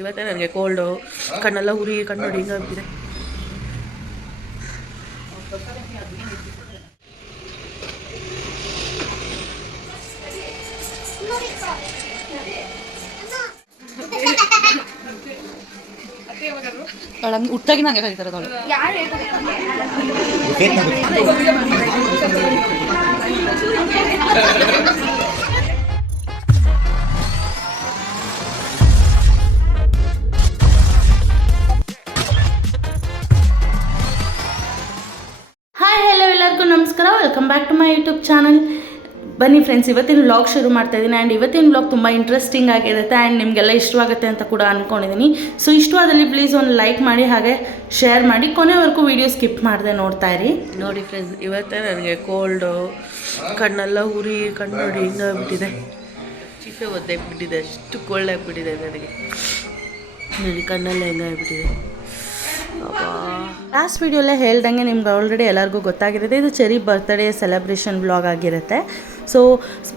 ಇವತ್ತೇ ನನಗೆ ಕೋಲ್ಡು, ಕಣ್ಣೆಲ್ಲ ಉರಿ, ಕಣ್ಣು ನೋಡಿ ಹಿಂಗಾಗ್ಬಿಟ್ಟಿದೆ. ಹುಟ್ಟಾಗಿ ನಂಗೆ ಕರೀತಾರೆ ಅವಳು. ಹಾಯ್ ಹಲೋ ಎಲ್ಲರಿಗೂ ನಮಸ್ಕಾರ, welcome back to my YouTube channel. ಬನ್ನಿ ಫ್ರೆಂಡ್ಸ್, ಇವತ್ತಿನ ವ್ಲಾಗ್ ಶುರು ಮಾಡ್ತಾ ಇದ್ದೀನಿ. ಆ್ಯಂಡ್ ಇವತ್ತಿನ ವ್ಲಾಗ್ ತುಂಬ ಇಂಟ್ರೆಸ್ಟಿಂಗ್ ಆಗಿರುತ್ತೆ ಆ್ಯಂಡ್ ನಿಮಗೆಲ್ಲ ಇಷ್ಟವಾಗುತ್ತೆ ಅಂತ ಕೂಡ ಅಂದ್ಕೊಂಡಿದ್ದೀನಿ. ಸೊ ಇಷ್ಟವಾದಲ್ಲಿ ಪ್ಲೀಸ್ ಒಂದು ಲೈಕ್ ಮಾಡಿ, ಹಾಗೆ ಶೇರ್ ಮಾಡಿ, ಕೊನೆವರೆಗೂ ವೀಡಿಯೋ ಸ್ಕಿಪ್ ಮಾಡದೆ ನೋಡ್ತಾ ಇರಿ. ನೋಡಿ ಫ್ರೆಂಡ್ಸ್, ಇವತ್ತೇ ನನಗೆ ಕೋಲ್ಡು, ಕಣ್ಣೆಲ್ಲ ಉರಿ, ಕಣ್ಣು ನೋಡಿ ಹಿಂಗಾಗ್ಬಿಟ್ಟಿದೆ. ಚಿಫೆ ಒದ್ದಾಗ್ಬಿಟ್ಟಿದೆ, ಅಷ್ಟು ಕೋಲ್ಡ್ ಆಗಿಬಿಟ್ಟಿದೆ ನನಗೆ. ನೋಡಿ ಕಣ್ಣೆಲ್ಲ ಹೆಂಗಾಗ್ಬಿಟ್ಟಿದೆ. ಲಾಸ್ಟ್ ವೀಡಿಯೋಲ್ಲೇ ಹೇಳ್ದಂಗೆ ನಿಮ್ಗೆ ಆಲ್ರೆಡಿ ಎಲ್ಲರಿಗೂ ಗೊತ್ತಾಗಿರುತ್ತೆ, ಇದು ಚೆರಿ ಬರ್ತ್ಡೇ ಸೆಲೆಬ್ರೇಷನ್ ವ್ಲಾಗ್ ಆಗಿರುತ್ತೆ. ಸೊ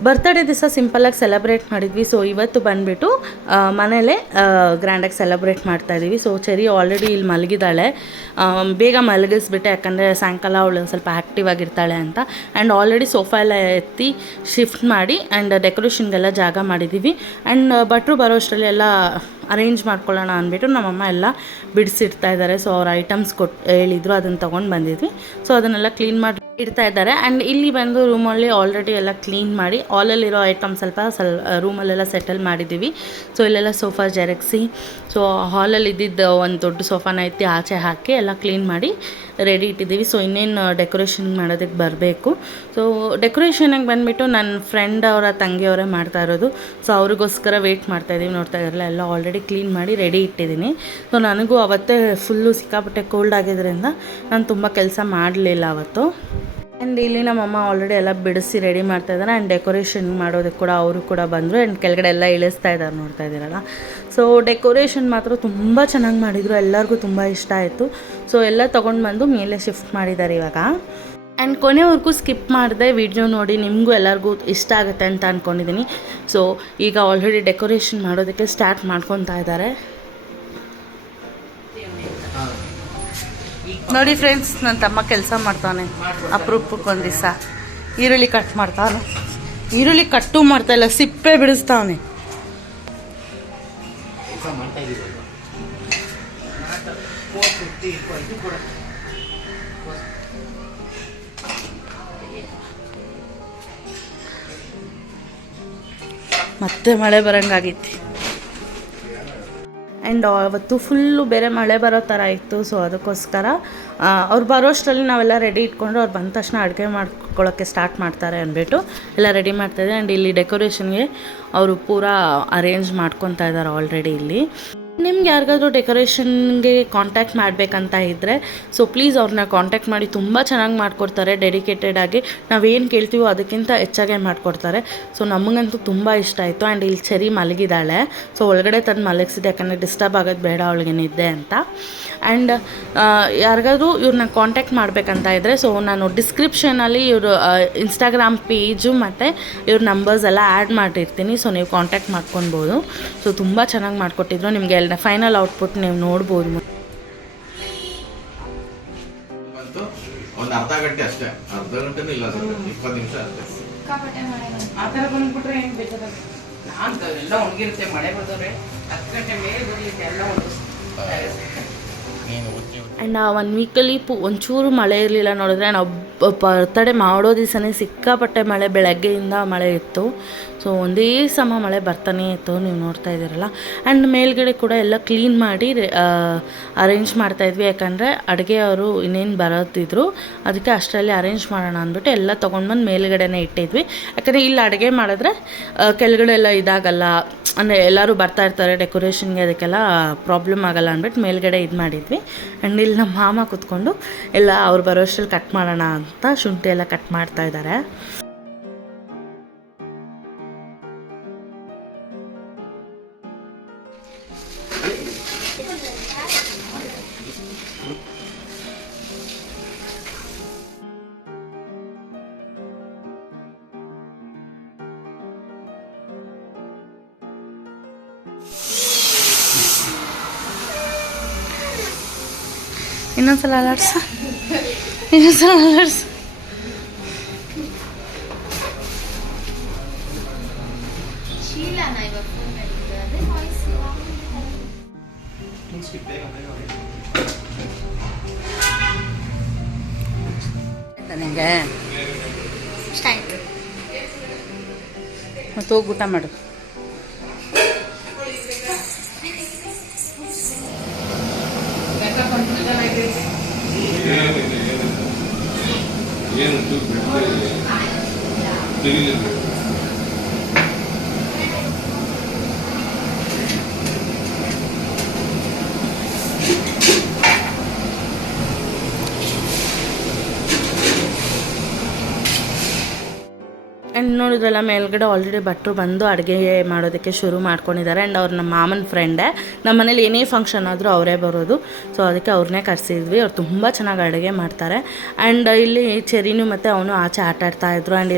ಬರ್ತ್ಡೇ ದಿವಸ ಸಿಂಪಲ್ಲಾಗಿ ಸೆಲೆಬ್ರೇಟ್ ಮಾಡಿದ್ವಿ. ಸೊ ಇವತ್ತು ಬಂದುಬಿಟ್ಟು ಮನೇಲೇ ಗ್ರ್ಯಾಂಡಾಗಿ ಸೆಲೆಬ್ರೇಟ್ ಮಾಡ್ತಾಯಿದ್ದೀವಿ. ಸೊ ಚೆರಿ ಆಲ್ರೆಡಿ ಇಲ್ಲಿ ಮಲಗಿದ್ದಾಳೆ, ಬೇಗ ಮಲಗಿಸ್ಬಿಟ್ಟೆ, ಯಾಕಂದರೆ ಸಾಯಂಕಾಲ ಅವಳು ಸ್ವಲ್ಪ ಆ್ಯಕ್ಟಿವ್ ಆಗಿರ್ತಾಳೆ ಅಂತ. ಆ್ಯಂಡ್ ಆಲ್ರೆಡಿ ಸೋಫಾ ಎಲ್ಲ ಎತ್ತಿ ಶಿಫ್ಟ್ ಮಾಡಿ ಆ್ಯಂಡ್ ಡೆಕೋರೇಷನ್ಗೆಲ್ಲ ಜಾಗ ಮಾಡಿದ್ದೀವಿ. ಆ್ಯಂಡ್ ಭಟ್ರು ಬರೋ ಅಷ್ಟರಲ್ಲಿ ಎಲ್ಲ ಅರೇಂಜ್ ಮಾಡ್ಕೊಳ್ಳೋಣ ಅಂದ್ಬಿಟ್ಟು ನಮ್ಮಮ್ಮ ಎಲ್ಲ ಬಿಡಿಸಿಡ್ತಾ ಇದ್ದಾರೆ. ಸೊ ಅವ್ರ ಐಟಮ್ಸ್ ಹೇಳಿದ್ರು, ಅದನ್ನು ತೊಗೊಂಡು ಬಂದಿದ್ವಿ. ಸೊ ಅದನ್ನೆಲ್ಲ ಕ್ಲೀನ್ ಮಾಡಿ ಇಡ್ತಾ ಇದ್ದಾರೆ. ಆ್ಯಂಡ್ ಇಲ್ಲಿ ಬಂದು ರೂಮಲ್ಲಿ ಆಲ್ರೆಡಿ ಎಲ್ಲ ಕ್ಲೀನ್ ಮಾಡಿ ಹಾಲಲ್ಲಿರೋ ಐಟಮ್ ಸ್ವಲ್ಪ ರೂಮಲ್ಲೆಲ್ಲ ಸೆಟಲ್ ಮಾಡಿದ್ದೀವಿ. ಸೊ ಇಲ್ಲೆಲ್ಲ ಸೋಫಾ ಜೆರಕ್ಸಿ, ಸೊ ಹಾಲಲ್ಲಿ ಇದ್ದಿದ್ದು ಒಂದು ದೊಡ್ಡ ಸೋಫಾನ ಎತ್ತಿ ಆಚೆ ಹಾಕಿ ಎಲ್ಲ ಕ್ಲೀನ್ ಮಾಡಿ ರೆಡಿ ಇಟ್ಟಿದ್ದೀವಿ. ಸೊ ಇನ್ನೇನು ಡೆಕೋರೇಷನ್ ಮಾಡೋದಕ್ಕೆ ಬರಬೇಕು. ಸೊ ಡೆಕೋರೇಷನಿಗೆ ಬಂದುಬಿಟ್ಟು ನನ್ನ ಫ್ರೆಂಡ್ ಅವರ ತಂಗಿಯವರೇ ಮಾಡ್ತಾ ಇರೋದು. ಸೊ ಅವ್ರಿಗೋಸ್ಕರ ವೆಯ್ಟ್ ಮಾಡ್ತಾಯಿದ್ದೀವಿ. ನೋಡ್ತಾ ಇರಲ್ಲ, ಎಲ್ಲ ಆಲ್ರೆಡಿ ಕ್ಲೀನ್ ಮಾಡಿ ರೆಡಿ ಇಟ್ಟಿದ್ದೀನಿ. ಸೊ ನನಗೂ ಅವತ್ತೇ ಫುಲ್ಲು ಸಿಕ್ಕಾಪಟ್ಟೆ ಕೋಲ್ಡ್ ಆಗಿದ್ದರಿಂದ ನಾನು ತುಂಬ ಕೆಲಸ ಮಾಡಲಿಲ್ಲ ಅವತ್ತು. ಆ್ಯಂಡ್ ಇಲ್ಲಿ ನಮ್ಮಮ್ಮ ಆಲ್ರೆಡಿ ಎಲ್ಲ ಬಿಡಿಸಿ ರೆಡಿ ಮಾಡ್ತಾಯಿದ್ದಾರೆ. ಆ್ಯಂಡ್ ಡೆಕೋರೇಷನ್ ಮಾಡೋದಕ್ಕೆ ಕೂಡ ಅವರು ಕೂಡ ಬಂದರು. ಆ್ಯಂಡ್ ಕೆಳಗಡೆ ಎಲ್ಲ ಇಳಿಸ್ತಾ ಇದ್ದಾರೆ, ನೋಡ್ತಾ ಇದ್ದೀರಲ್ಲ. ಸೊ ಡೆಕೋರೇಷನ್ ಮಾತ್ರ ತುಂಬ ಚೆನ್ನಾಗಿ ಮಾಡಿದರು, ಎಲ್ಲರಿಗೂ ತುಂಬ ಇಷ್ಟ ಆಯಿತು. ಸೊ ಎಲ್ಲ ತೊಗೊಂಡು ಬಂದು ಮೇಲೆ ಶಿಫ್ಟ್ ಮಾಡಿದ್ದಾರೆ ಇವಾಗ. ಆ್ಯಂಡ್ ಕೊನೆವರೆಗೂ ಸ್ಕಿಪ್ ಮಾಡಿದೆ ವಿಡಿಯೋ ನೋಡಿ, ನಿಮಗೂ ಎಲ್ಲರಿಗೂ ಇಷ್ಟ ಆಗುತ್ತೆ ಅಂತ ಅಂದ್ಕೊಂಡಿದ್ದೀನಿ. ಸೊ ಈಗ ಆಲ್ರೆಡಿ ಡೆಕೋರೇಷನ್ ಮಾಡೋದಕ್ಕೆ ಸ್ಟಾರ್ಟ್ ಮಾಡ್ಕೊತಾ ಇದ್ದಾರೆ. ನೋಡಿ ಫ್ರೆಂಡ್ಸ್, ನನ್ನ ತಮ್ಮ ಕೆಲಸ ಮಾಡ್ತಾನೆ. ಅಪರೂಪಕ್ಕೆ ಒಂದು ದಿವಸ ಈರುಳ್ಳಿ ಕಟ್ ಮಾಡ್ತಾನೆ. ಈರುಳ್ಳಿ ಕಟ್ಟು ಮಾಡ್ತಾಯಿಲ್ಲ, ಸಿಪ್ಪೆ ಬಿಡಿಸ್ತಾವನೆ. ಮತ್ತೆ ಮಳೆ ಬರೋಂಗಾಗೈತಿ. ಆ್ಯಂಡ್ ಅವತ್ತು ಫುಲ್ಲು ಬೇರೆ ಮಳೆ ಬರೋ ಥರ ಇತ್ತು. ಸೊ ಅದಕ್ಕೋಸ್ಕರ ಅವ್ರು ಬರೋಷ್ಟರಲ್ಲಿ ನಾವೆಲ್ಲ ರೆಡಿ ಇಟ್ಕೊಂಡು ಅವ್ರು ಬಂದ ತಕ್ಷಣ ಅಡುಗೆ ಮಾಡ್ಕೊಳ್ಳೋಕ್ಕೆ ಸ್ಟಾರ್ಟ್ ಮಾಡ್ತಾರೆ ಅಂದ್ಬಿಟ್ಟು ಎಲ್ಲ ರೆಡಿ ಮಾಡ್ತಾಯಿದ್ದೆ. ಆ್ಯಂಡ್ ಇಲ್ಲಿ ಡೆಕೋರೇಷನ್ಗೆ ಅವರು ಪೂರಾ ಅರೇಂಜ್ ಮಾಡ್ಕೊತಾ ಇದ್ದಾರೆ ಆಲ್ರೆಡಿ ಇಲ್ಲಿ. ನಿಮ್ಗೆ ಯಾರಿಗಾದ್ರೂ ಡೆಕೋರೇಷನ್ಗೆ ಕಾಂಟ್ಯಾಕ್ಟ್ ಮಾಡಬೇಕಂತ ಇದ್ದರೆ ಸೊ ಪ್ಲೀಸ್ ಅವ್ರನ್ನ ಕಾಂಟ್ಯಾಕ್ಟ್ ಮಾಡಿ, ತುಂಬ ಚೆನ್ನಾಗಿ ಮಾಡಿಕೊಡ್ತಾರೆ. ಡೆಡಿಕೇಟೆಡಾಗಿ ನಾವೇನು ಕೇಳ್ತೀವೋ ಅದಕ್ಕಿಂತ ಹೆಚ್ಚಾಗೆ ಮಾಡಿಕೊಡ್ತಾರೆ. ಸೊ ನಮಗಂತೂ ತುಂಬ ಇಷ್ಟ ಆಯಿತು. ಆ್ಯಂಡ್ ಇಲ್ಲಿ ಚೆರಿ ಮಲಗಿದ್ದಾಳೆ. ಸೊ ಒಳಗಡೆ ತಂದು ಮಲಗಿಸಿದೆ, ಯಾಕಂದರೆ ಡಿಸ್ಟರ್ಬ್ ಆಗೋದು ಬೇಡ ಅವಳಿಗೆ ನಿದ್ದೆ ಅಂತ. ಆ್ಯಂಡ್ ಯಾರಿಗಾದ್ರೂ ಇವ್ರನ್ನ ಕಾಂಟ್ಯಾಕ್ಟ್ ಮಾಡಬೇಕಂತ ಇದ್ದರೆ ಸೊ ನಾನು ಡಿಸ್ಕ್ರಿಪ್ಷನಲ್ಲಿ ಇವರು ಇನ್ಸ್ಟಾಗ್ರಾಮ್ ಪೇಜು ಮತ್ತು ಇವ್ರ ನಂಬರ್ಸ್ ಎಲ್ಲ ಆ್ಯಡ್ ಮಾಡಿರ್ತೀನಿ. ಸೊ ನೀವು ಕಾಂಟ್ಯಾಕ್ಟ್ ಮಾಡ್ಕೊಳ್ಬೋದು. ಸೊ ತುಂಬ ಚೆನ್ನಾಗಿ ಮಾಡಿಕೊಟ್ಟಿದ್ರು. ನಿಮಗೆ ಫೈನಲ್ ಔಟ್ಪುಟ್ ನೀವು ನೋಡ್ಬೋದು. ಒಂದು ಅರ್ಧ ಗಂಟೆ ಅಷ್ಟೇ, ಅರ್ಧ ಗಂಟೆನೂ ಇಲ್ಲ, 20 ನಿಮಿಷ ಅಷ್ಟೇ. ಆ ಥರ ಬಂದ್ಬಿಟ್ರೆ ಹೆಂಗೆ ಬೇಕಾದ್ರೆ ನಾನು ಎಲ್ಲ ಒಣಗಿರುತ್ತೆ. ಮಳೆ ಬರ್ದವ್ರೆ 10 ಗಂಟೆ ಮೇಲೆ ಬರಲಿಕ್ಕೆ ಎಲ್ಲ ಆ್ಯಂಡ್ ಆ 1 ವೀಕಲ್ಲಿ ಒಂಚೂರು ಮಳೆ ಇರಲಿಲ್ಲ. ನೋಡಿದ್ರೆ ನಾವು ಬರ್ತಡೇ ಮಾಡೋ ದಿವಸನೇ ಸಿಕ್ಕಾಪಟ್ಟೆ ಮಳೆ, ಬೆಳಗ್ಗೆಯಿಂದ ಮಳೆ ಇತ್ತು. ಸೊ ಒಂದೇ ಸಮ ಮಳೆ ಬರ್ತಾನೆ ಇತ್ತು, ನೀವು ನೋಡ್ತಾ ಇದ್ದೀರಲ್ಲ. ಆ್ಯಂಡ್ ಮೇಲ್ಗಡೆ ಕೂಡ ಎಲ್ಲ ಕ್ಲೀನ್ ಮಾಡಿ ಅರೇಂಜ್ ಮಾಡ್ತಾಯಿದ್ವಿ, ಯಾಕಂದರೆ ಅಡುಗೆ ಅವರು ಇನ್ನೇನು ಬರೋದಿದ್ರು, ಅದಕ್ಕೆ ಅಷ್ಟರಲ್ಲಿ ಅರೇಂಜ್ ಮಾಡೋಣ ಅಂದ್ಬಿಟ್ಟು ಎಲ್ಲ ತೊಗೊಂಡು ಬಂದು ಮೇಲ್ಗಡೆನೇ ಇಟ್ಟಿದ್ವಿ. ಯಾಕಂದರೆ ಇಲ್ಲಿ ಅಡುಗೆ ಮಾಡಿದ್ರೆ ಕೆಳಗಡೆ ಎಲ್ಲ ಇದಾಗಲ್ಲ, ಅಂದರೆ ಎಲ್ಲರೂ ಬರ್ತಾ ಇರ್ತಾರೆ ಡೆಕೋರೇಷನ್ಗೆ, ಅದಕ್ಕೆಲ್ಲ ಪ್ರಾಬ್ಲಮ್ ಆಗಲ್ಲ ಅಂದ್ಬಿಟ್ಟು ಮೇಲ್ಗಡೆ ಇದು ಮಾಡಿದ್ವಿ. ಆ್ಯಂಡ್ ಇಲ್ಲಿ ನಮ್ಮ ಮಾಮ ಕೂತ್ಕೊಂಡು ಎಲ್ಲ ಅವ್ರು ಬರೋಷ್ಟರಲ್ಲಿ ಕಟ್ ಮಾಡೋಣ ಅಂತ ಶುಂಠಿ ಎಲ್ಲ ಕಟ್ ಮಾಡ್ತಾ ಇದ್ದಾರೆ. ಇನ್ನೊಂದ್ಸಲ ಅಲಾಡ್ಸು, ಇನ್ನೊಂದ್ಸಲ ಅಲಾಡ್ಸು. ನನಗೆ ಇಷ್ಟ ಆಯ್ತು. ಮತ್ತು ಹೋಗಿ ಊಟ ಮಾಡು. ಆ್ಯಂಡ್ ನೋಡಿದ್ರಲ್ಲ ಮೇಲ್ಗಡೆ ಆಲ್ರೆಡಿ ಭಟ್ರು ಬಂದು ಅಡುಗೆ ಮಾಡೋದಕ್ಕೆ ಶುರು ಮಾಡ್ಕೊಂಡಿದ್ದಾರೆ. ಆ್ಯಂಡ್ ಅವ್ರು ನಮ್ಮ ಮಾಮನ ಫ್ರೆಂಡೇ. ನಮ್ಮ ಮನೇಲಿ ಏನೇ ಫಂಕ್ಷನ್ ಆದರೂ ಅವರೇ ಬರೋದು. ಸೊ ಅದಕ್ಕೆ ಅವ್ರನ್ನೇ ಕರೆಸಿದ್ವಿ. ಅವ್ರು ತುಂಬ ಚೆನ್ನಾಗಿ ಅಡುಗೆ ಮಾಡ್ತಾರೆ. ಆ್ಯಂಡ್ ಇಲ್ಲಿ ಚೆರಿನೂ ಮತ್ತು ಅವನು ಆಚೆ ಆಟ ಆಡ್ತಾಯಿದ್ರು. ಆ್ಯಂಡ್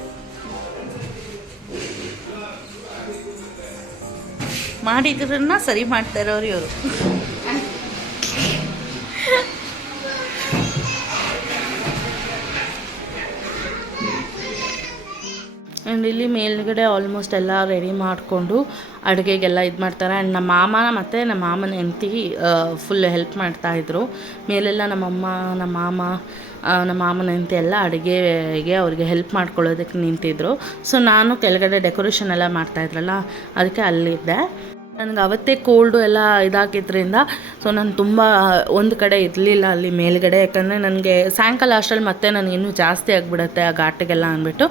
ಮಾಡಿದ್ರನ್ನ ಸರಿ ಮಾಡ್ತಾ ಇರೋರು ಇವರು. ಆ್ಯಂಡ್ ಇಲ್ಲಿ ಮೇಲ್ಗಡೆ ಆಲ್ಮೋಸ್ಟ್ ಎಲ್ಲ ರೆಡಿ ಮಾಡಿಕೊಂಡು ಅಡುಗೆಗೆಲ್ಲ ಇದು ಮಾಡ್ತಾರೆ. ಆ್ಯಂಡ್ ನಮ್ಮ ಮಾಮ ಮತ್ತು ನಮ್ಮ ಮಾಮನ ಹೆಂಡತಿ ಫುಲ್ ಹೆಲ್ಪ್ ಮಾಡ್ತಾಯಿದ್ರು. ಮೇಲೆಲ್ಲ ನಮ್ಮಮ್ಮ, ನಮ್ಮ ಮಾಮ, ನಮ್ಮ ಮಾಮನ ಹೆಂಡತಿ ಎಲ್ಲ ಅಡುಗೆಗೆ ಅವ್ರಿಗೆ ಹೆಲ್ಪ್ ಮಾಡ್ಕೊಳ್ಳೋದಕ್ಕೆ ನಿಂತಿದ್ರು. ಸೊ ನಾನು ಕೆಳಗಡೆ ಡೆಕೋರೇಷನ್ ಎಲ್ಲ ಮಾಡ್ತಾಯಿದ್ರಲ್ಲ ಅದಕ್ಕೆ ಅಲ್ಲಿದ್ದೆ. ನನಗೆ ಅವತ್ತೇ ಕೋಲ್ಡು ಎಲ್ಲ ಇದಾಗಿದ್ದರಿಂದ ಸೊ ನಾನು ತುಂಬ ಒಂದು ಕಡೆ ಇರಲಿಲ್ಲ ಅಲ್ಲಿ ಮೇಲ್ಗಡೆ. ಯಾಕಂದರೆ ನನಗೆ ಸಾಯಂಕಾಲ ಅಷ್ಟರಲ್ಲಿ ಮತ್ತೆ ನನಗೆ ಇನ್ನೂ ಜಾಸ್ತಿ ಆಗಿಬಿಡುತ್ತೆ ಆ ಘಾಟಿಗೆಲ್ಲ ಅಂದ್ಬಿಟ್ಟು.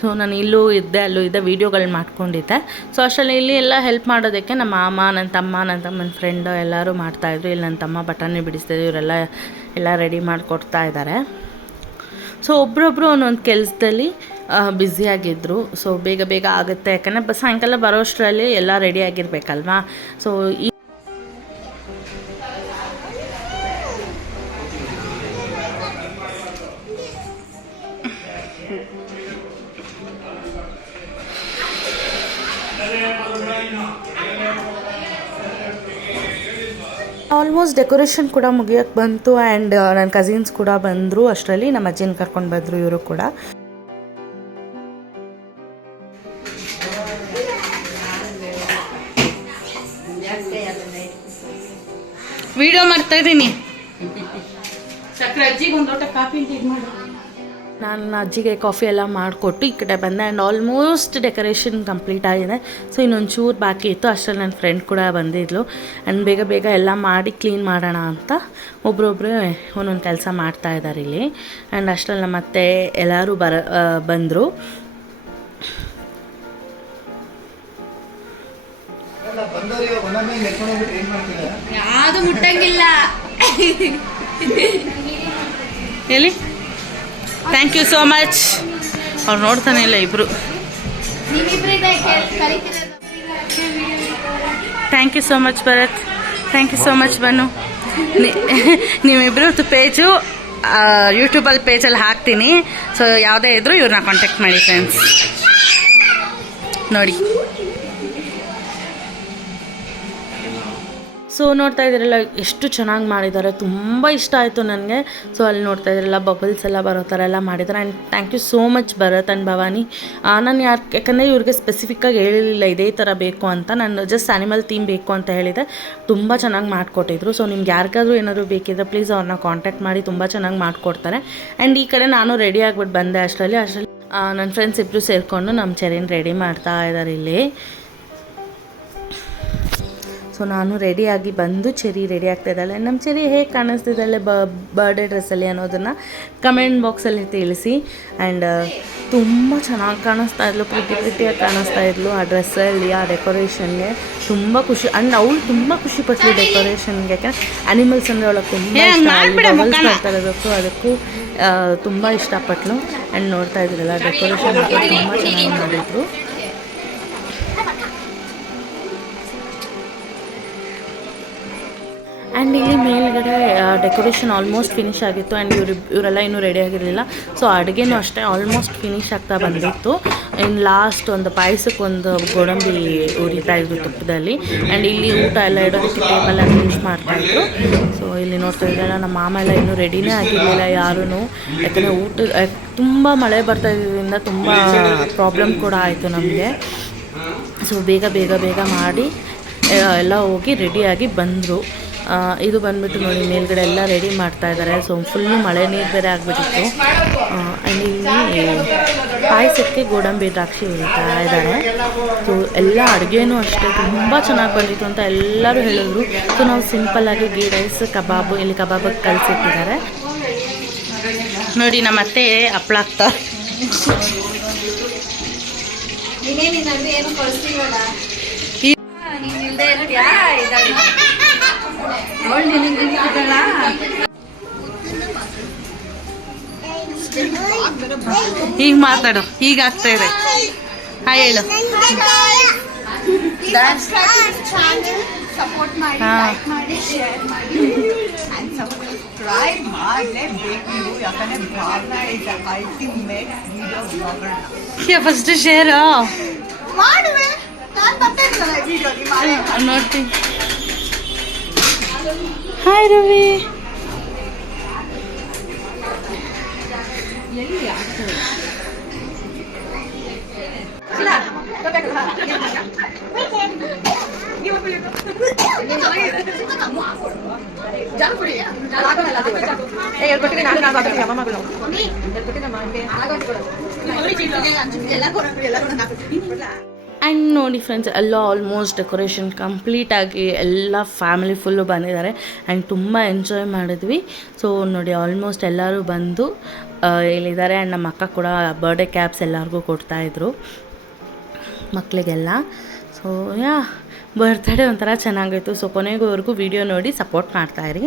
ಸೊ ನಾನು ಇಲ್ಲೂ ಇದ್ದೆ ಅಲ್ಲೂ ಇದ್ದೆ ವೀಡಿಯೋಗಳು ಮಾಡ್ಕೊಂಡಿದ್ದೆ. ಸೊ ಅಷ್ಟರಲ್ಲಿ ಇಲ್ಲಿ ಎಲ್ಲ ಹೆಲ್ಪ್ ಮಾಡೋದಕ್ಕೆ ನಮ್ಮ ಮಾಮ, ನನ್ನ ತಮ್ಮನ ಫ್ರೆಂಡು ಎಲ್ಲರೂ ಮಾಡ್ತಾಯಿದ್ರು. ಇಲ್ಲಿ ನನ್ನ ತಮ್ಮ ಬಟಾಣಿ ಬಿಡಿಸ್ತಿದ್ರು. ಇವರೆಲ್ಲ ಎಲ್ಲ ರೆಡಿ ಮಾಡಿಕೊಡ್ತಾ ಇದ್ದಾರೆ. ಸೊ ಒಬ್ಬರೊಬ್ಬರು ಒಂದೊಂದು ಕೆಲಸದಲ್ಲಿ ಬ್ಯುಸಿಯಾಗಿದ್ದರು. ಸೊ ಬೇಗ ಬೇಗ ಆಗುತ್ತೆ. ಯಾಕಂದರೆ ಸಾಯಂಕಾಲ ಬರೋಷ್ಟರಲ್ಲಿ ಎಲ್ಲ ರೆಡಿ ಆಗಿರಬೇಕಲ್ವಾ. ಸೊ ಈ ಆಲ್ಮೋಸ್ಟ್ ಡೆಕೋರೇಷನ್ ಕೂಡ ಮುಗಿಯೋಕ್ಕೆ ಬಂತು. ಆ್ಯಂಡ್ ನನ್ನ ಕಸಿನ್ಸ್ ಕೂಡ ಬಂದರು. ಅಷ್ಟರಲ್ಲಿ ನಮ್ಮ ಅಜ್ಜಿನ ಕರ್ಕೊಂಡು ಬಂದರು ಇವರು ಕೂಡ. ವಿಡಿಯೋ ಮಾಡ್ತಾ ಇದ್ದೀನಿ. ಸಕ್ಕರೆ ಅಜ್ಜಿಗೆ ಒಂದು ಲೋಟ ಕಾಫಿ ಅಂತ ಇದು ಮಾಡಿ ನಾನು ಅಜ್ಜಿಗೆ ಕಾಫಿ ಎಲ್ಲ ಮಾಡಿಕೊಟ್ಟು ಈ ಕಡೆ ಬಂದೆ. ಆ್ಯಂಡ್ ಆಲ್ಮೋಸ್ಟ್ ಡೆಕೋರೇಷನ್ ಕಂಪ್ಲೀಟ್ ಆಗಿದೆ. ಸೊ ಇನ್ನೊಂದು ಚೂರು ಬಾಕಿ ಇತ್ತು. ಅಷ್ಟರಲ್ಲಿ ನನ್ನ ಫ್ರೆಂಡ್ ಕೂಡ ಬಂದಿದ್ಲು. ಆ್ಯಂಡ್ ಬೇಗ ಬೇಗ ಎಲ್ಲ ಮಾಡಿ ಕ್ಲೀನ್ ಮಾಡೋಣ ಅಂತ ಒಬ್ಬರೊಬ್ಬರೇ ಒಂದೊಂದು ಕೆಲಸ ಮಾಡ್ತಾಯಿದ್ದಾರೆ ಇಲ್ಲಿ. ಆ್ಯಂಡ್ ಅಷ್ಟರಲ್ಲಿ ನಮ್ಮ ಅತ್ತೆ ಎಲ್ಲರೂ ಬಂದರು. ಯಾವುದು ಮುಟ್ಟಂಗಿಲ್ಲ. ಹೇಳಿ ಥ್ಯಾಂಕ್ ಯು ಸೋ ಮಚ್. ಅವ್ರು ನೋಡ್ತಾನೆ ಇಲ್ಲ ಇಬ್ಬರು. Thank you so much Bharat. Thank you so much Bannu. ನಿಮ್ಮಿಬ್ಬರದ್ದು ಪೇಜು ಯೂಟ್ಯೂಬಲ್ಲಿ ಪೇಜಲ್ಲಿ ಹಾಕ್ತೀನಿ. ಸೊ ಯಾವುದೇ ಇದ್ದರೂ ಇವ್ರನ್ನ ಕಾಂಟ್ಯಾಕ್ಟ್ ಮಾಡಿ ಫ್ರೆಂಡ್ಸ್. ನೋಡಿ ಸೊ ನೋಡ್ತಾ ಇದ್ದೀರಲ್ಲ ಎಷ್ಟು ಚೆನ್ನಾಗಿ ಮಾಡಿದ್ದಾರೆ. ತುಂಬ ಇಷ್ಟ ಆಯಿತು ನನಗೆ. ಸೊ ಅಲ್ಲಿ ನೋಡ್ತಾ ಇದ್ದೀರಲ್ಲ ಬಬಲ್ಸ್ ಎಲ್ಲ ಬರೋ ಥರ ಎಲ್ಲ ಮಾಡಿದ್ದಾರೆ. And thank you so much Bharat and Bhavani. ನಾನು ಯಾಕಂದರೆ ಇವ್ರಿಗೆ ಸ್ಪೆಸಿಫಿಕ್ಕಾಗಿ ಹೇಳಿರಲಿಲ್ಲ ಇದೇ ಥರ ಬೇಕು ಅಂತ. ನಾನು ಜಸ್ಟ್ ಆ್ಯನಿಮಲ್ ಥೀಮ್ ಬೇಕು ಅಂತ ಹೇಳಿದೆ. ತುಂಬ ಚೆನ್ನಾಗಿ ಮಾಡಿಕೊಟ್ಟಿದ್ರು. ಸೊ ನಿಮ್ಗೆ ಯಾರಿಗಾದ್ರೂ ಏನಾದರೂ ಬೇಕಿದ್ರೆ ಪ್ಲೀಸ್ ಅವ್ರನ್ನ ಕಾಂಟ್ಯಾಕ್ಟ್ ಮಾಡಿ. ತುಂಬ ಚೆನ್ನಾಗಿ ಮಾಡಿಕೊಡ್ತಾರೆ. ಆ್ಯಂಡ್ ಈ ಕಡೆ ನಾನು ರೆಡಿ ಆಗಿಬಿಟ್ಟು ಬಂದೆ. ಅಷ್ಟರಲ್ಲಿ ನನ್ನ ಫ್ರೆಂಡ್ಸ್ ಇಬ್ಬರು ಸೇರಿಕೊಂಡು ನಮ್ಮ ಚೆರಿನ ರೆಡಿ ಮಾಡ್ತಾ ಇದ್ದಾರೆ ಇಲ್ಲಿ. ಸೊ ನಾನು ರೆಡಿಯಾಗಿ ಬಂದು ಚೆರಿ ರೆಡಿ ಆಗ್ತಾಯಿದ್ದಾಳೆ. ನಮ್ಮ ಚೆರಿ ಹೇಗೆ ಕಾಣಿಸ್ತಿದ್ದಾಳೆ ಬರ್ಡೇ ಡ್ರೆಸ್ಸಲ್ಲಿ ಅನ್ನೋದನ್ನು ಕಮೆಂಟ್ ಬಾಕ್ಸಲ್ಲಿ ತಿಳಿಸಿ. ಆ್ಯಂಡ್ ತುಂಬ ಚೆನ್ನಾಗಿ ಕಾಣಿಸ್ತಾ ಇದ್ಲು. ಪ್ರಿಟಿಯಾಗಿ ಕಾಣಿಸ್ತಾ ಇದ್ಲು ಆ ಡ್ರೆಸ್ಸಲ್ಲಿ, ಆ ಡೆಕೋರೇಷನ್ಗೆ. ತುಂಬ ಖುಷಿ. ಆ್ಯಂಡ್ ಅವಳು ತುಂಬ ಖುಷಿ ಪಟ್ಟಳು ಡೆಕೋರೇಷನ್ಗೆ. ಯಾಕಂದರೆ ಆ್ಯನಿಮಲ್ಸ್ ಅಂದರೆ ಅವಳಿಗೆ ತುಂಬ ಇಷ್ಟ. ಮಾಡ್ತಾ ಇರೋದಕ್ಕೂ ಅದಕ್ಕೂ ತುಂಬ ಇಷ್ಟಪಟ್ಟಳು. ಆ್ಯಂಡ್ ನೋಡ್ತಾ ಇದ್ರಲ್ಲ ಡೆಕೋರೇಷನ್ ತುಂಬ ಚೆನ್ನಾಗಿ ಮಾಡಿದ್ರು. ಆ್ಯಂಡ್ ಇಲ್ಲಿ ಮೇಲ್ಗಡೆ ಮೇಲ್ಗಡೆ ಡೆಕೋರೇಷನ್ ಆಲ್ಮೋಸ್ಟ್ ಫಿನಿಶ್ ಆಗಿತ್ತು ಆ್ಯಂಡ್ ಇವರೆಲ್ಲ ಇನ್ನೂ ರೆಡಿ ಆಗಿರಲಿಲ್ಲ. ಸೊ ಅಡುಗೆನೂ ಅಷ್ಟೇ ಆಲ್ಮೋಸ್ಟ್ ಫಿನಿಶ್ ಆಗ್ತಾ ಬಂದಿತ್ತು. ಇನ್ನು ಲಾಸ್ಟ್ ಒಂದು ಪಾಯಸಕ್ಕೆ ಒಂದು ಗೋಡಂಬಿ ಉರಿತಾ ಇದ್ರು ತುಪ್ಪದಲ್ಲಿ. ಆ್ಯಂಡ್ ಇಲ್ಲಿ ಊಟ ಎಲ್ಲ ಇಡೋದಕ್ಕೆ ಟೇಬಲ್ ಎಲ್ಲ ಯೂಸ್ ಮಾಡ್ತಾಯಿದ್ರು. ಸೊ ಇಲ್ಲಿ ನೋಡ್ತಾ ಇದ್ರಲ್ಲ ನಮ್ಮ ಮಾಮ ಎಲ್ಲ ಇನ್ನೂ ರೆಡಿನೇ ಆಗಿರಲಿಲ್ಲ ಯಾರೂ. ಯಾಕಂದರೆ ತುಂಬ ಮಳೆ ಬರ್ತಾ ಇರೋದ್ರಿಂದ ತುಂಬ ಪ್ರಾಬ್ಲಮ್ ಕೂಡ ಆಯಿತು ನಮಗೆ. ಸೊ ಬೇಗ ಬೇಗ ಬೇಗ ಮಾಡಿ ಎಲ್ಲ ಹೋಗಿ ರೆಡಿಯಾಗಿ ಬಂದರು. ಇದು ಬಂದುಬಿಟ್ಟು ನೋಡಿ ಮೇಲ್ಗಡೆ ಎಲ್ಲ ರೆಡಿ ಮಾಡ್ತಾ ಇದ್ದಾರೆ. ಸೊ ಫುಲ್ಲು ಮಳೆ ನೀರು ಬೇರೆ ಆಗಿಬಿಟ್ಟಿತ್ತು. ಆ್ಯಂಡ್ ಇಲ್ಲಿ ಪಾಯಸಕ್ಕೆ ಗೋಡಂಬಿ ದ್ರಾಕ್ಷಿ ಉರಿತಾ ಇದ್ದಾರೆ. ಸೊ ಎಲ್ಲ ಅಡುಗೆನೂ ಅಷ್ಟೇ ತುಂಬ ಚೆನ್ನಾಗಿ ಬಂದಿತ್ತು ಅಂತ ಎಲ್ಲರೂ ಹೇಳಿದ್ರು. ಸೊ ನಾವು ಸಿಂಪಲ್ಲಾಗಿ ಗೀ ರೈಸ್ ಕಬಾಬು ಇಲ್ಲಿ ಕಬಾಬಿಗೆ ಕಲಿಸಿಟ್ಟಿದ್ದಾರೆ ನೋಡಿ. ನಮ್ಮ ಅತ್ತೆ ಹಪ್ಳ ಹಾಕ್ತಾರೆ. ಈಗ ಮಾತಾಡು, ಈಗ ಆಗ್ತಾ ಇದೆ. ಹಾಯ್ ಹೇಳು. ಸಪೋರ್ಟ್ ಮಾಡಿ, ಲೈಕ್ ಮಾಡಿ, ಶೇರ್ ಮಾಡಿ and subscribe ಮಾಡಲೇಬೇಕು ನೀವು. ಯಾಕಂದ್ರೆ Bhavana is ultimate video blogger. First share ಮಾಡುವೆ, ನಾನು ಬರ್ತಿದ್ದಲ್ಲ ವಿಡಿಯೋಲಿ ಮಾಡಿ ನೋಡ್ತೀನಿ. ಹಾಯ್ ರವಿ. ಆ್ಯಂಡ್ ನೋಡಿ ಫ್ರೆಂಡ್ಸ್, ಎಲ್ಲ ಆಲ್ಮೋಸ್ಟ್ ಡೆಕೋರೇಷನ್ ಕಂಪ್ಲೀಟಾಗಿ ಎಲ್ಲ ಫ್ಯಾಮಿಲಿ ಫುಲ್ಲು ಬಂದಿದ್ದಾರೆ ಆ್ಯಂಡ್ ತುಂಬ ಎಂಜಾಯ್ ಮಾಡಿದ್ವಿ. ಸೊ ನೋಡಿ ಆಲ್ಮೋಸ್ಟ್ ಎಲ್ಲರೂ ಬಂದು ಇಲ್ಲಿದ್ದಾರೆ. ಆ್ಯಂಡ್ ನಮ್ಮ ಅಕ್ಕ ಕೂಡ ಬರ್ಡೇ ಕ್ಯಾಬ್ಸ್ ಎಲ್ಲರಿಗೂ ಕೊಡ್ತಾಯಿದ್ರು ಮಕ್ಕಳಿಗೆಲ್ಲ. ಸೊ ಬರ್ತ್ಡೇ ಒಂಥರ ಚೆನ್ನಾಗಿತ್ತು. ಸೊ ಕೊನೆಗೋವರೆಗೂ ವಿಡಿಯೋ ನೋಡಿ ಸಪೋರ್ಟ್ ಮಾಡ್ತಾಯಿರಿ.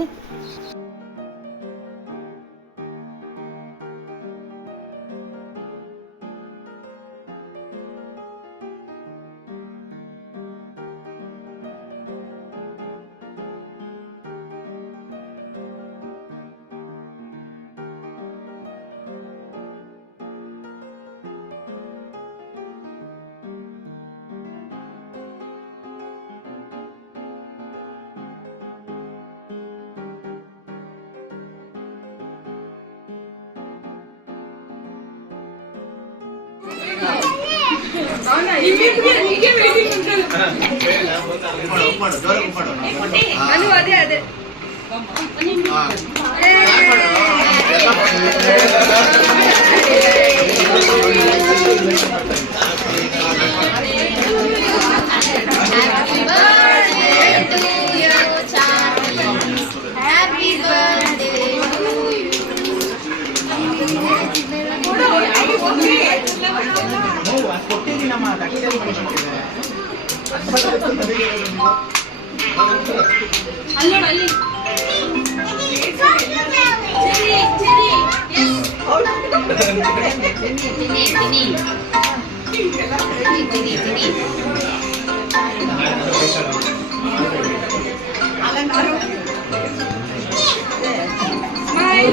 ಅದೇ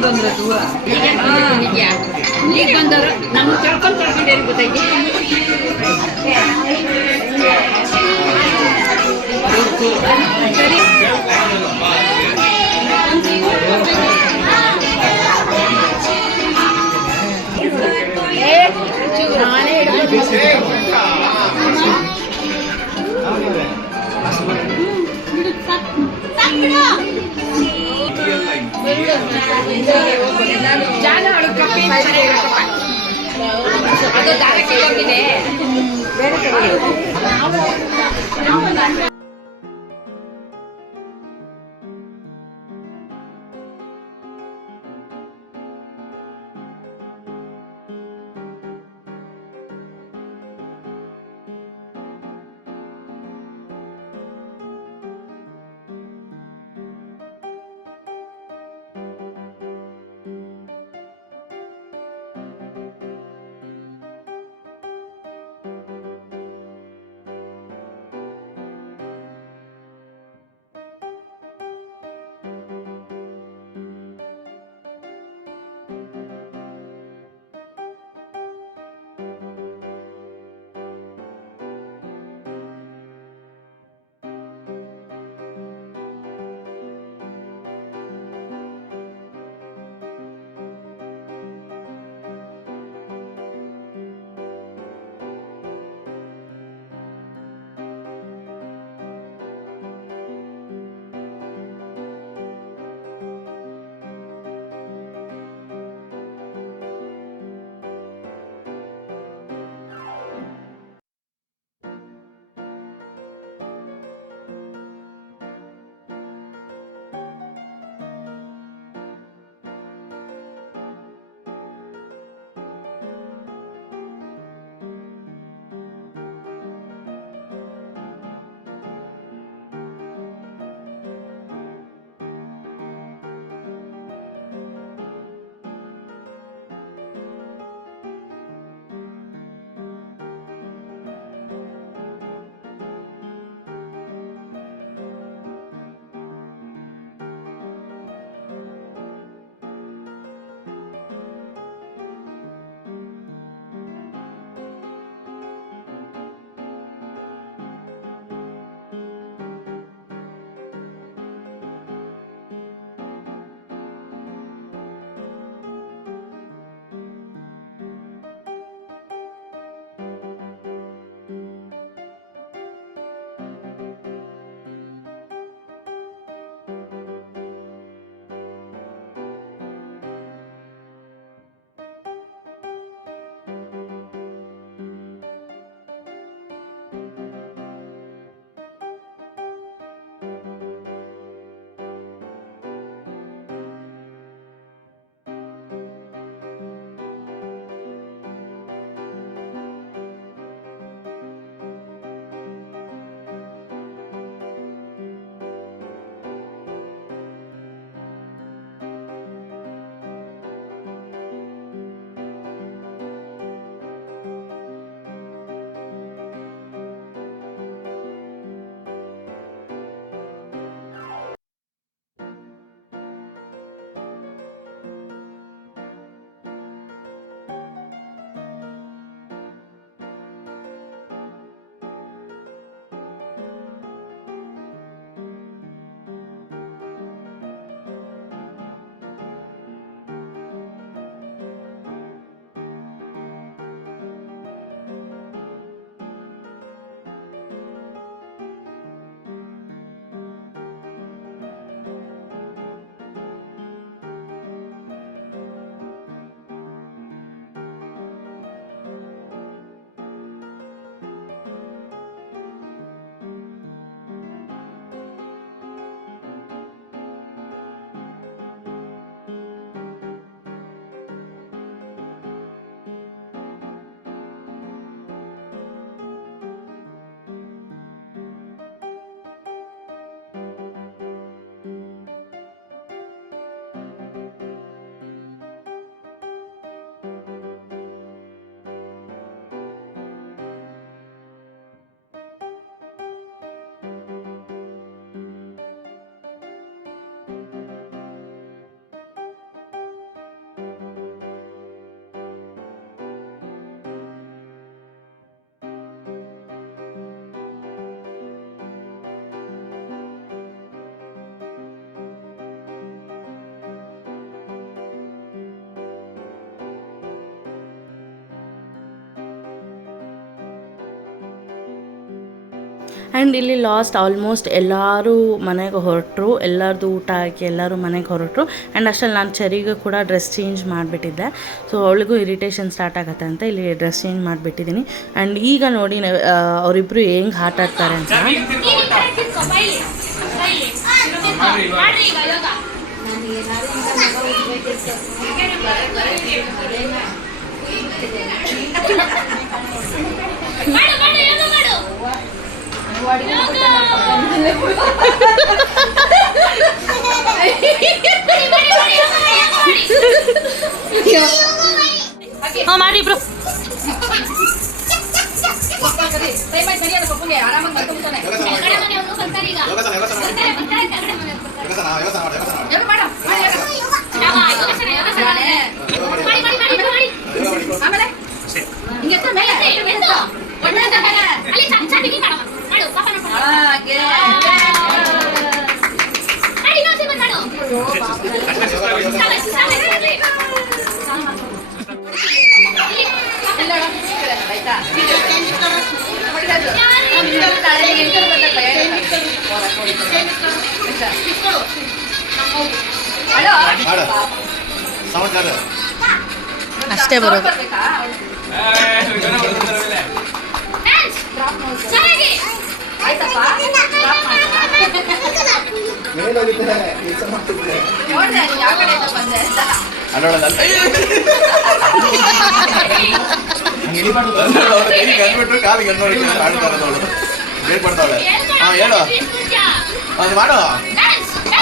ಬಂದ್ರು ದೂರ ಈಗ ಬಂದವರು ನಮ್ಮ ಕೇಳ್ಕೊಂಡು ಗೊತ್ತಾಗಿ ಅದು ದಾರ ಕೇಳೋಗಿದೆ ಬೇರೆ ಆ್ಯಂಡ್ ಇಲ್ಲಿ ಲಾಸ್ಟ್ ಆಲ್ಮೋಸ್ಟ್ ಎಲ್ಲರೂ ಮನೆಗೆ ಹೊರಟರು, ಎಲ್ಲರದು ಊಟ ಹಾಕಿ ಎಲ್ಲರೂ ಮನೆಗೆ ಹೊರಟರು. ಆ್ಯಂಡ್ ಅಷ್ಟರಲ್ಲಿ ನಾನು ಚೆರಿಗೂ ಕೂಡ ಡ್ರೆಸ್ ಚೇಂಜ್ ಮಾಡಿಬಿಟ್ಟಿದ್ದೆ. ಸೊ ಅವಳಿಗೂ ಇರಿಟೇಷನ್ ಸ್ಟಾರ್ಟ್ ಆಗುತ್ತೆ ಅಂತ ಇಲ್ಲಿ ಡ್ರೆಸ್ ಚೇಂಜ್ ಮಾಡಿಬಿಟ್ಟಿದ್ದೀನಿ. ಆ್ಯಂಡ್ ಈಗ ನೋಡಿ ಅವರಿಬ್ಬರು ಹೆಂಗೆ ಆಟ ಆಡ್ತಾರೆ ಅಂತ. ಮಾಡಿ ಇಬ್ರು ಸಮಾಚಾರ ಅಷ್ಟೇ ಬರೋದು. ಅಂದ್ಬಿಟ್ಟು ಕಾಲಿಗೆ ಆಡ್ತಾರದವಳು ಬೇಡ್ಕೊಡ್ತಾವಳೆ. ಹಾಂ ಹೇಳು, ಅದು ಮಾಡು,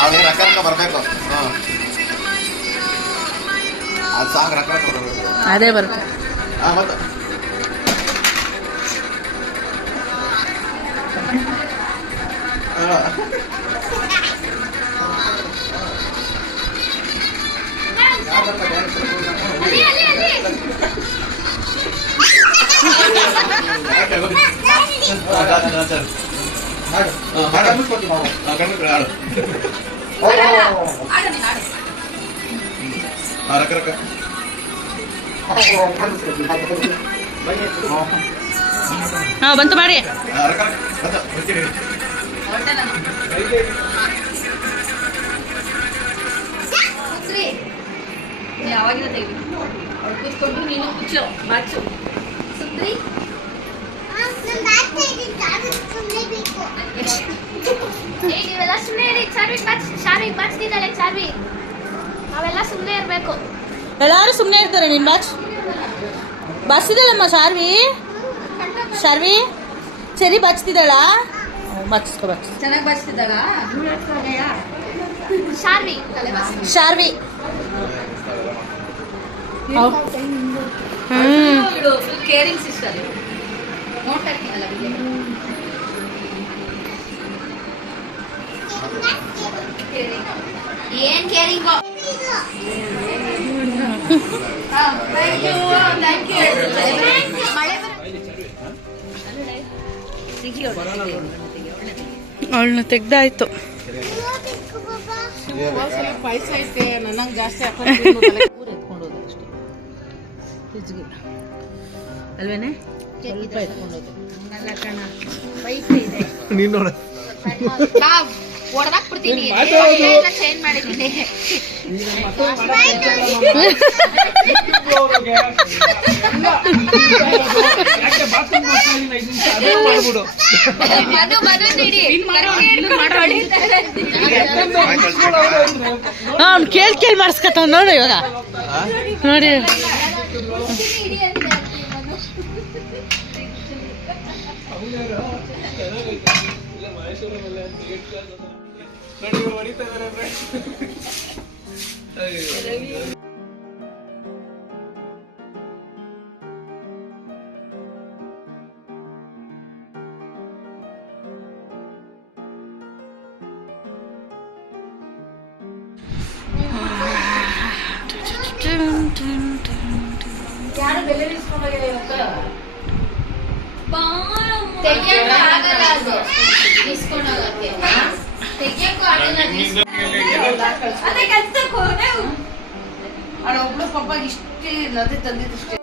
ಅವ್ರಿಗೆ ರೊಕ್ಕ ರೊಕ್ಕ ಬರಬೇಕು. ಹಾಂ ಅದು ಸಾಕು, ರೊಕ್ಕ ರೊಕ್ಕ ಬರಬೇಕು. ಅದೇ ಬರುತ್ತೆ. ಹಾಂ ಮತ್ತೆ ಹಾಂ ಬಂತು ಮಾಡಿ. ಯಾವಾಗಿನ ತೆಗಿ ಅವ್ರು ಕೂತ್ಕೊಂಡು ನೀನು ಕುಚ್ಚು ಬಾಚು ಸುಂದ್ರಿ ನೀವೆಲ್ಲ ಸುಮ್ಮನೆ ಇರಿ. ಚಾರ್ವಿ ಬಾಚ್ತಿದ್ದಾಳೆ. ಚಾರ್ವಿ ನಾವೆಲ್ಲ ಸುಮ್ಮನೆ ಇರಬೇಕು. ಎಲ್ಲರೂ ಸುಮ್ಮನೆ ಇರ್ತಾರೆ. ನೀನು ಬಾಚ್ತಿದ್ದಾಳಮ್ಮ ಶಾರ್ವಿ. ಶಾರ್ವಿ ಸರಿ ಬಾಚ್ತಿದ್ದಾಳ? ಬಾಚಿಸ್ಕೊ ಬಾಚ್. ಚೆನ್ನಾಗಿ ಬಾಚ್ತಿದ್ದಾಳ ಶಾರ್ವಿ. ಶಾರ್ವಿ ಕೇರಿಂಗ್ ಸಿಸ್ಟರ್ ನೋಡ್ತಾ ಇರ್ತೀನಲ್ಲ ಏನ್ ಕೇರಿಂಗ್. ಅವಳನ್ನ ತೆಗ್ದಾಯ್ತು. ಪಾಯಸ ಐತೆ ನನಗೆ ಜಾಸ್ತಿ ಎತ್ಕೊಂಡು ಹೋಗೋದು ಅಷ್ಟೇ. ಅಲ್ವೇನೆ ಸ್ವಲ್ಪ ಎತ್ಕೊಂಡೋದು ನೀನು ನೋಡ ಹೊಡೆದಾಕ್ಬಿಡ್ತೀನಿ. ಚೇಂಜ್ ಮಾಡಿದ್ದೀನಿ. ಮದು ನೀಡಿ ಅವ್ನು ಕೇಳಿ ಮಾಡಿಸ್ಕತ್ತ ನೋಡಿ. ಇವಾಗ ನೋಡಿ ಯಾರು ಬೆಲೆ ತೆಗಿಯಕ್ಕೂ ಆಗಲ್ಲ. ಅದು ಇಸ್ಕೊಂಡೋಗಕ್ಕೆ ತೆಗಿಯಕ್ಕೂ ಆಗಲ್ಲ. ಒಬ್ಳು ಪಾಪ ಇಷ್ಟೇ ನದಿ ತಂದಿದ್ದಷ್ಟೇ.